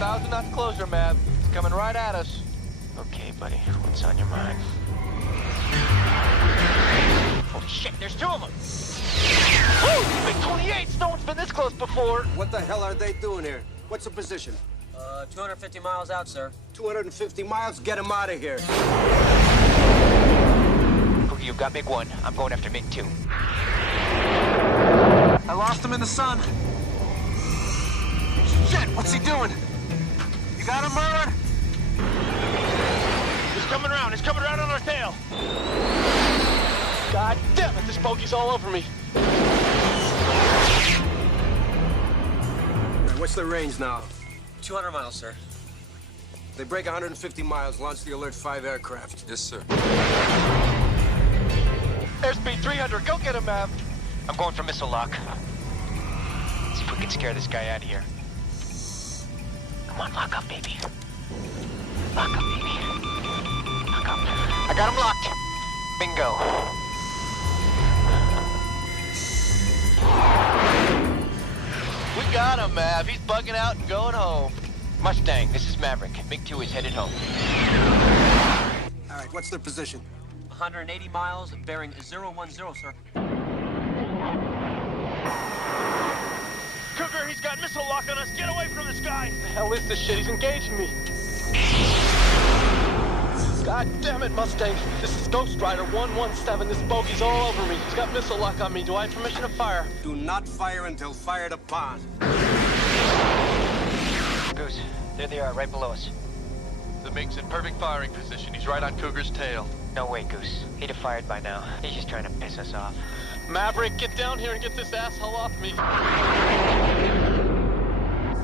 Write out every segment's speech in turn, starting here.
1,000 knots closer, Mav. It's coming right at us. Okay, buddy. What's on your mind? Holy shit, there's two of them! Woo! Big 28s! No one's been this close before. What the hell are they doing here? What's the position? 250 miles out, sir. 250 miles? Get them out of here. Cookie, you've got MiG-1. I'm going after MiG-2. I lost him in the sun. Shit, what's he doing? You got him, Merlin? He's coming around. He's coming around on our tail. God damn it, this bogey's all over me. What's the range now? 200 miles, sir. They break 150 miles, launch the Alert 5 aircraft. Yes, sir. Airspeed 300. Go get him, Mav. I'm going for missile lock. Let's see if we can scare this guy out of here. Come on, lock up, baby. Lock up, baby. Lock up. I got him locked. Bingo. We got him, Mav. He's bugging out and going home. Mustang, this is Maverick. MiG-2 is headed home. All right, what's their position? 180 miles, bearing 010, sir. Cougar, he's got missile lock on us. Get away from this guy. The hell is this shit? He's engaging me. God damn it, Mustang. This is Ghost Rider 117. This bogey's all over me. He's got missile lock on me. Do I have permission to fire? Do not fire until fired upon. Goose, there they are, right below us. The MiG's in perfect firing position. He's right on Cougar's tail. No way, Goose. He'd have fired by now. He's just trying to piss us off. Maverick, get down here and get this asshole off me.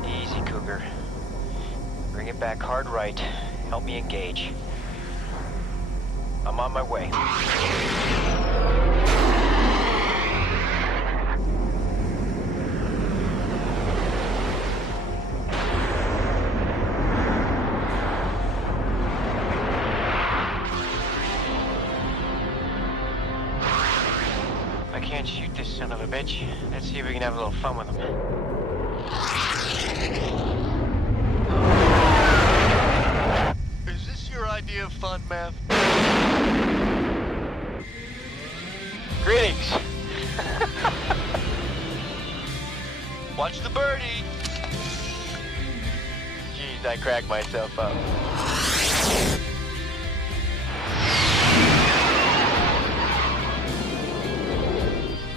Easy, Cougar. Bring it back hard right. Help me engage. I'm on my way. I can't shoot this son of a bitch. Let's see if we can have a little fun with him. Is this your idea of fun, Mav? Greetings. Watch the birdie. Jeez, I cracked myself up.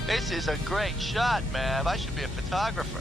This is a great shot, Mav. I should be a photographer.